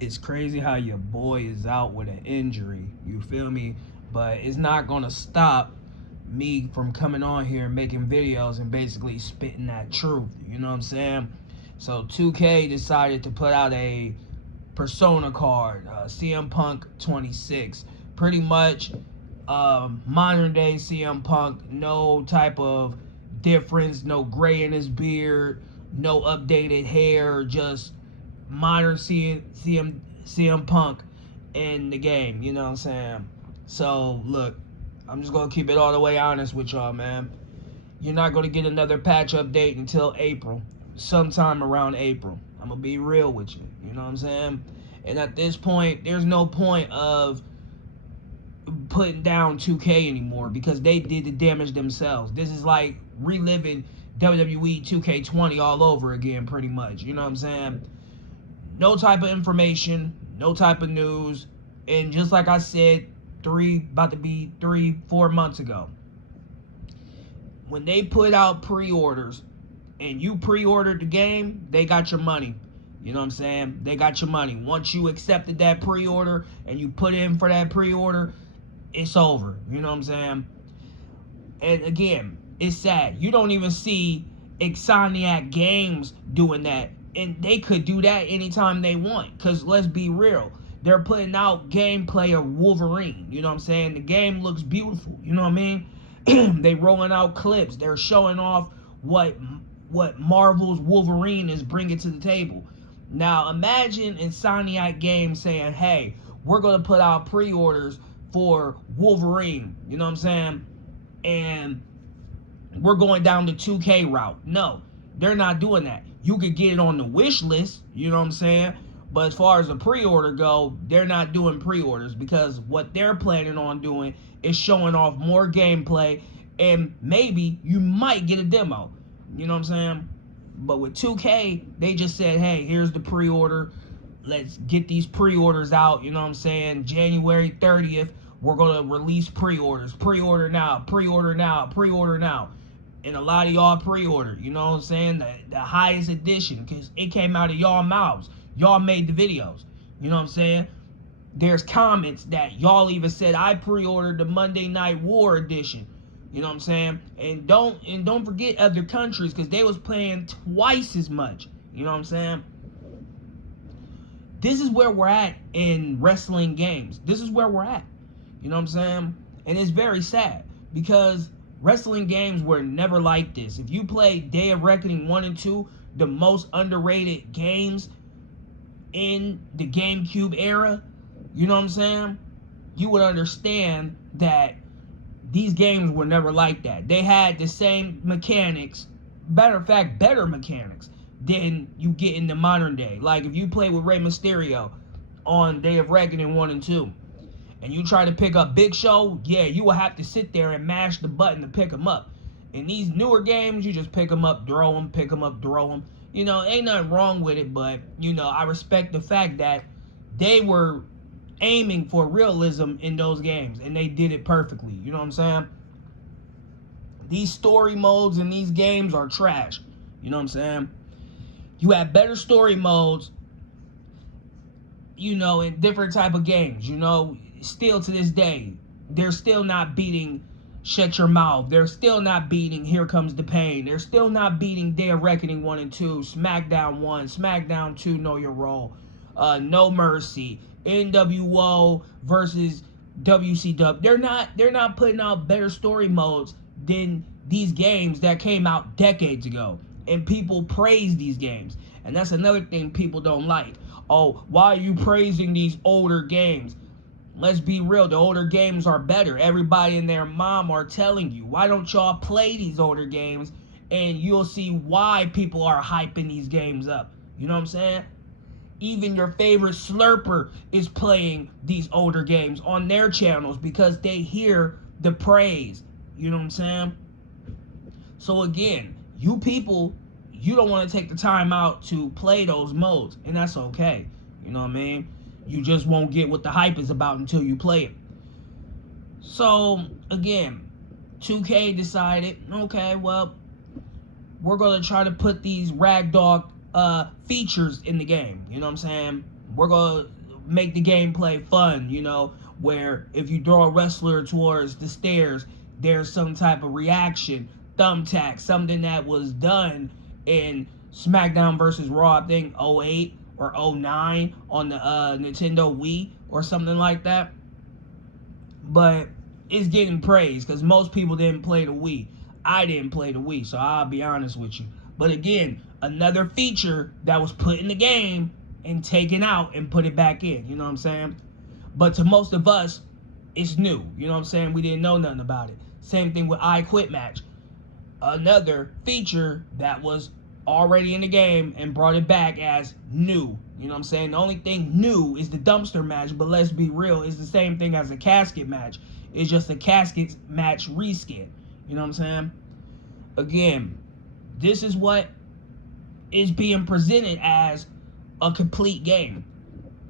It's crazy how your boy is out with an injury. You feel me? But it's not gonna stop me from coming on here and making videos and basically spitting that truth. You know what I'm saying? So 2K decided to put out a persona card, CM Punk 26. Pretty much modern day CM Punk, no type of difference, no gray in his beard, no updated hair, just modern CM Punk in the game, you know what I'm saying? So, look, I'm just going to keep it all the way honest with y'all, man. You're not going to get another patch update until April, sometime around April. I'm going to be real with you, you know what I'm saying? And at this point, there's no point of putting down 2K anymore because they did the damage themselves. This is like reliving WWE 2K20 all over again, pretty much, you know what I'm saying? No type of information, no type of news, and just like I said, about to be 3-4 months ago, when they put out pre-orders and you pre-ordered the game, they got your money. You know what I'm saying? They got your money. Once you accepted that pre-order and you put in for that pre-order, it's over. You know what I'm saying? And again, it's sad. You don't even see Insomniac Games doing that. And they could do that anytime they want. Because let's be real. They're putting out gameplay of Wolverine. You know what I'm saying? The game looks beautiful. You know what I mean? They rolling out clips. They're showing off what Marvel's Wolverine is bringing to the table. Now, imagine Insomniac Games saying, hey, we're going to put out pre-orders for Wolverine. You know what I'm saying? And we're going down the 2K route. No, they're not doing that. You could get it on the wish list, you know what I'm saying? But as far as the pre-order go, they're not doing pre-orders because what they're planning on doing is showing off more gameplay and maybe you might get a demo. You know what I'm saying? But with 2K, they just said, hey, here's the pre-order. Let's get these pre-orders out, you know what I'm saying? January 30th, we're going to release pre-orders. Pre-order now, pre-order now, pre-order now. And a lot of y'all pre-ordered, you know what I'm saying? The highest edition, because it came out of y'all mouths. Y'all made the videos, you know what I'm saying? There's comments that y'all even said, I pre-ordered the Monday Night War edition. You know what I'm saying? And don't forget other countries, because they was playing twice as much. You know what I'm saying? This is where we're at in wrestling games. This is where we're at. You know what I'm saying? And it's very sad, because wrestling games were never like this. If you play Day of Reckoning 1 and 2, the most underrated games in the GameCube era, you know what I'm saying? You would understand that these games were never like that. They had the same mechanics, matter of fact, better mechanics than you get in the modern day. Like if you play with Rey Mysterio on Day of Reckoning 1 and 2, and you try to pick up Big Show, yeah, you will have to sit there and mash the button to pick him up. In these newer games, you just pick him up, throw him, pick him up, throw him. You know, ain't nothing wrong with it, but, you know, I respect the fact that they were aiming for realism in those games, and they did it perfectly. You know what I'm saying? These story modes in these games are trash. You know what I'm saying? You have better story modes, you know, in different type of games, you know. Still to this day, they're still not beating Shut Your Mouth. They're still not beating Here Comes the Pain. They're still not beating Day of Reckoning 1 and 2, SmackDown 1, SmackDown 2, Know Your Role, No Mercy, NWO versus WCW. They're not putting out better story modes than these games that came out decades ago. And people praise these games. And that's another thing people don't like. Oh, why are you praising these older games? Let's be real, the older games are better. Everybody and their mom are telling you, why don't y'all play these older games? And you'll see why people are hyping these games up. You know what I'm saying? Even your favorite Slurper is playing these older games on their channels because they hear the praise. You know what I'm saying? So again, you people, you don't want to take the time out to play those modes, and that's okay. You know what I mean? You just won't get what the hype is about until you play it. So, again, 2K decided, okay, well, we're going to try to put these ragdoll features in the game. You know what I'm saying? We're gonna make the gameplay fun, where if you throw a wrestler towards the stairs, there's some type of reaction, thumbtack, something that was done in SmackDown versus Raw, I think 08 or 09 on the Nintendo Wii or something like that. But it's getting praised because most people didn't play the Wii. I didn't play the Wii, so I'll be honest with you. But again, another feature that was put in the game and taken out and put it back in. You know what I'm saying? But to most of us, it's new. You know what I'm saying? We didn't know nothing about it. Same thing with I Quit Match. Another feature that was already in the game and brought it back as new. You know what I'm saying? The only thing new is the dumpster match, but let's be real, it's the same thing as a casket match. It's just a casket match reskin. You know what I'm saying? Again, this is what is being presented as a complete game.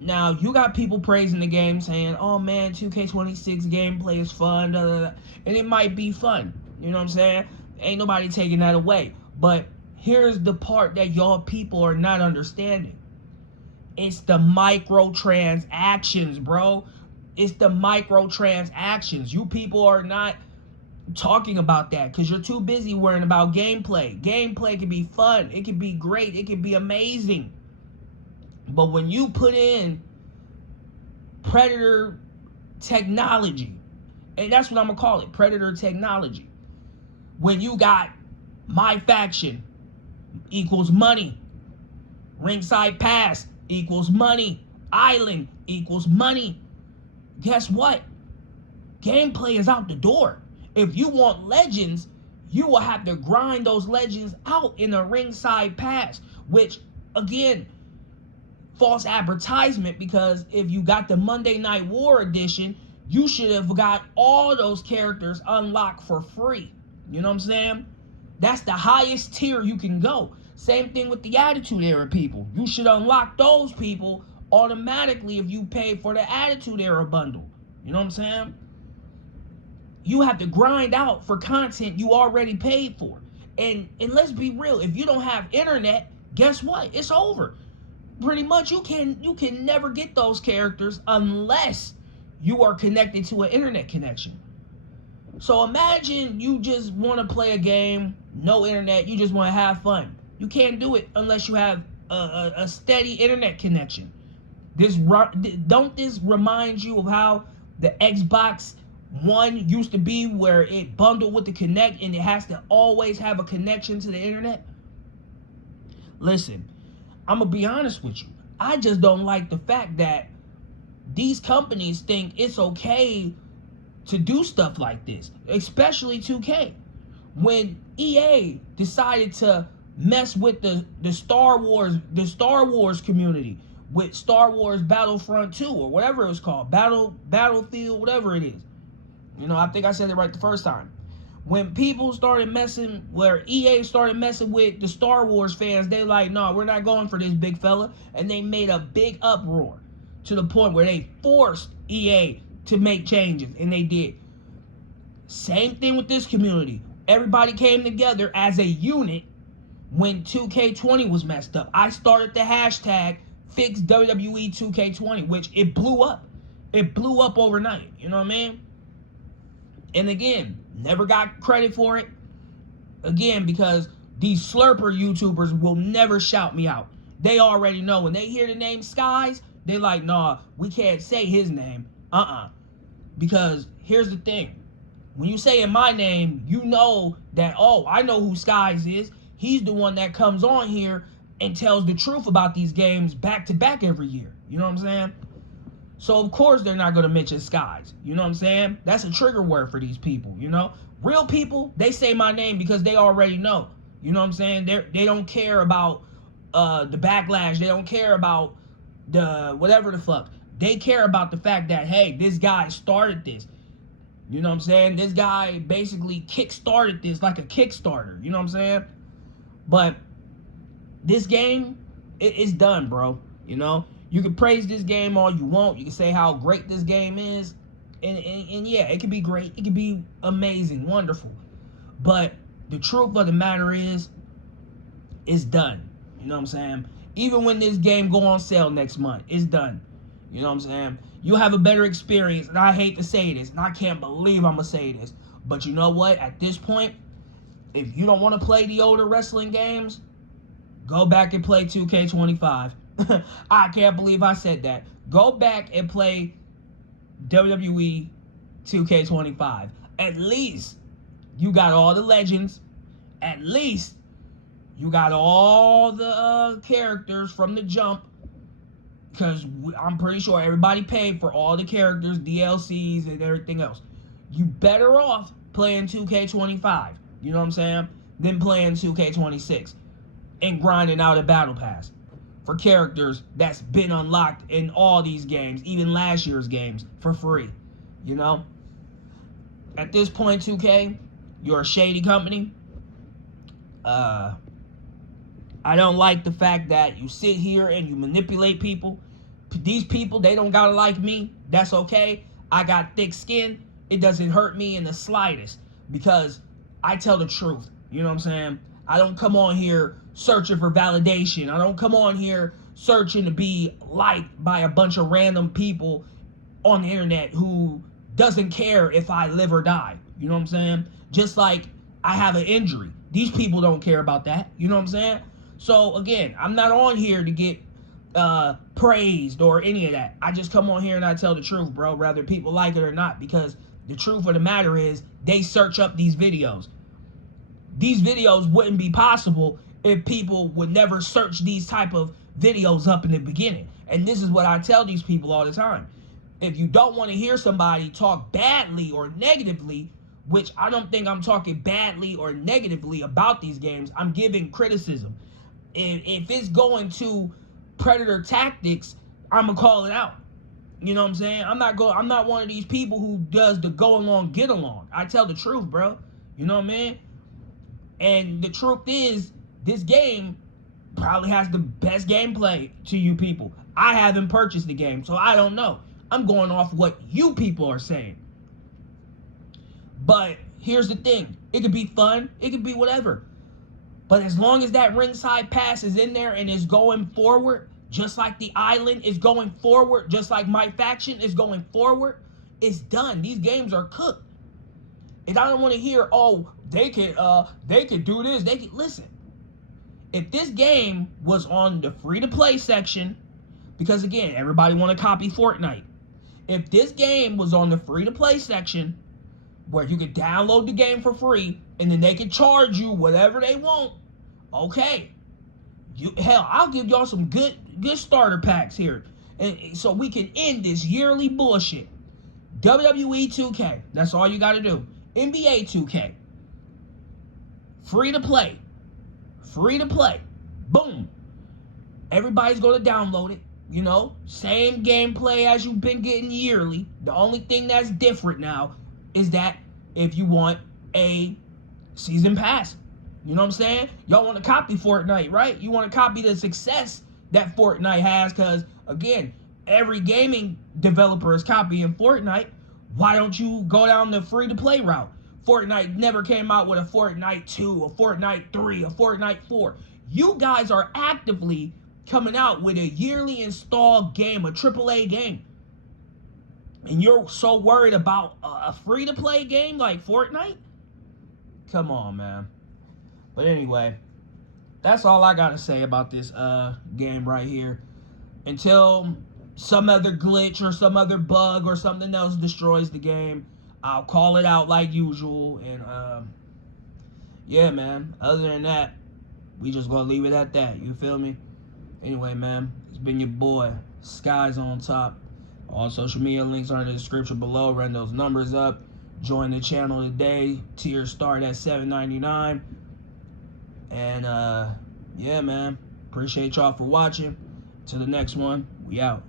Now, you got people praising the game saying, oh man, 2K26 gameplay is fun, da, da, da. And it might be fun. You know what I'm saying? Ain't nobody taking that away. But here's the part that y'all people are not understanding. It's the microtransactions, bro. It's the microtransactions. You people are not talking about that because you're too busy worrying about gameplay. Gameplay can be fun. It can be great. It can be amazing. But when you put in predator technology, and that's what I'm going to call it, predator technology. When you got MyFaction equals money, Ringside Pass equals money, Island equals money, guess what? Gameplay is out the door. If you want legends, you will have to grind those legends out in a Ringside Pass, which, again, false advertisement, because if you got the Monday Night War edition, you should have got all those characters unlocked for free. You know what I'm saying? That's the highest tier you can go. Same thing with the Attitude Era people. You should unlock those people automatically if you pay for the Attitude Era bundle. You know what I'm saying? You have to grind out for content you already paid for. And let's be real, if you don't have internet, guess what? It's over. Pretty much you can never get those characters unless you are connected to an internet connection. So imagine you just want to play a game, no internet, you just want to have fun. You can't do it unless you have a steady internet connection. Don't this remind you of how the Xbox One used to be, where it bundled with the Kinect and it has to always have a connection to the internet? Listen, I'm going to be honest with you. I just don't like the fact that these companies think it's okay to do stuff like this, especially 2K. When EA decided to mess with the Star Wars community with Star Wars Battlefront 2 or whatever it was called, Battlefield, whatever it is. You know, I think I said it right the first time. When people started messing, where EA started messing with the Star Wars fans, they like, no, we're not going for this, big fella. And they made a big uproar to the point where they forced EA to make changes, and they did. Same thing with this community. Everybody came together as a unit when 2K20 was messed up. I started the hashtag fix WWE 2K20, which it blew up. It blew up overnight. You know what I mean? And again, never got credit for it. Again, because these slurper YouTubers will never shout me out. They already know. When they hear the name Skiez, they like, nah, we can't say his name. Because here's the thing. When you say in my name, you know that, oh, I know who Skiez is. He's the one that comes on here and tells the truth about these games back to back every year. You know what I'm saying? So, of course, they're not going to mention Skiez. You know what I'm saying? That's a trigger word for these people, you know? Real people, they say my name because they already know. You know what I'm saying? They don't care about the backlash. They don't care about the whatever the fuck. They care about the fact that, hey, this guy started this. You know what I'm saying? This guy basically kick-started this like a Kickstarter. You know what I'm saying? But this game, it's done, bro. You know? You can praise this game all you want. You can say how great this game is. And yeah, it can be great. It can be amazing, wonderful. But the truth of the matter is, it's done. You know what I'm saying? Even when this game go on sale next month, it's done. You know what I'm saying? You'll have a better experience. And I hate to say this, and I can't believe I'm going to say this. But you know what? At this point, if you don't want to play the older wrestling games, go back and play 2K25. I can't believe I said that. Go back and play WWE 2K25. At least you got all the legends. At least you got all the characters from the jump. Because I'm pretty sure everybody paid for all the characters, DLCs, and everything else. You better off playing 2K25, you know what I'm saying, than playing 2K26 and grinding out a battle pass for characters that's been unlocked in all these games, even last year's games, for free, you know? At this point, 2K, you're a shady company. I don't like the fact that you sit here and you manipulate people. These people, they don't gotta like me. That's okay. I got thick skin. It doesn't hurt me in the slightest because I tell the truth. You know what I'm saying? I don't come on here searching for validation. I don't come on here searching to be liked by a bunch of random people on the internet who doesn't care if I live or die. You know what I'm saying? Just like I have an injury. These people don't care about that. You know what I'm saying? So again, I'm not on here to get praised or any of that. I just come on here and I tell the truth, bro, whether people like it or not, because the truth of the matter is they search up these videos. These videos wouldn't be possible if people would never search these type of videos up in the beginning. And this is what I tell these people all the time. If you don't want to hear somebody talk badly or negatively, which I don't think I'm talking badly or negatively about these games, I'm giving criticism. If it's going to Predator Tactics, I'm gonna call it out. You know what I'm saying? I'm not one of these people who does the go along, get along. I tell the truth, bro. You know what I mean? And the truth is, this game probably has the best gameplay to you people. I haven't purchased the game, so I don't know. I'm going off what you people are saying. But here's the thing. It could be fun. It could be whatever. But as long as that Ringside Pass is in there and is going forward, just like the Island is going forward, just like MyFaction is going forward, it's done. These games are cooked. And I don't want to hear, oh, they could do this. They could listen. If this game was on the free-to-play section, because again, everybody want to copy Fortnite. If this game was on the free-to-play section, where you could download the game for free, and then they could charge you whatever they want, okay. Hell, I'll give y'all some good starter packs here, and so we can end this yearly bullshit. WWE 2K, that's all you got to do. NBA 2K, free to play, boom. Everybody's going to download it. You know, same gameplay as you've been getting yearly. The only thing that's different now is that if you want a season pass, you know what I'm saying? Y'all want to copy Fortnite, right? You want to copy the success that Fortnite has, because again, every gaming developer is copying Fortnite. Why don't you go down the free-to-play route? Fortnite never came out with a Fortnite 2, a Fortnite 3, a Fortnite 4. You guys are actively coming out with a yearly installed game, a AAA game. And you're so worried about a free-to-play game like Fortnite? Come on, man. But anyway, that's all I got to say about this game right here. Until some other glitch or some other bug or something else destroys the game, I'll call it out like usual. And yeah, man, other than that, we just gonna leave it at that. You feel me? Anyway, man, it's been your boy, Skiez on top. All social media links are in the description below. Run those numbers up. Join the channel today. Tiers start at $7.99. And yeah, man, appreciate y'all for watching. Till the next one, we out.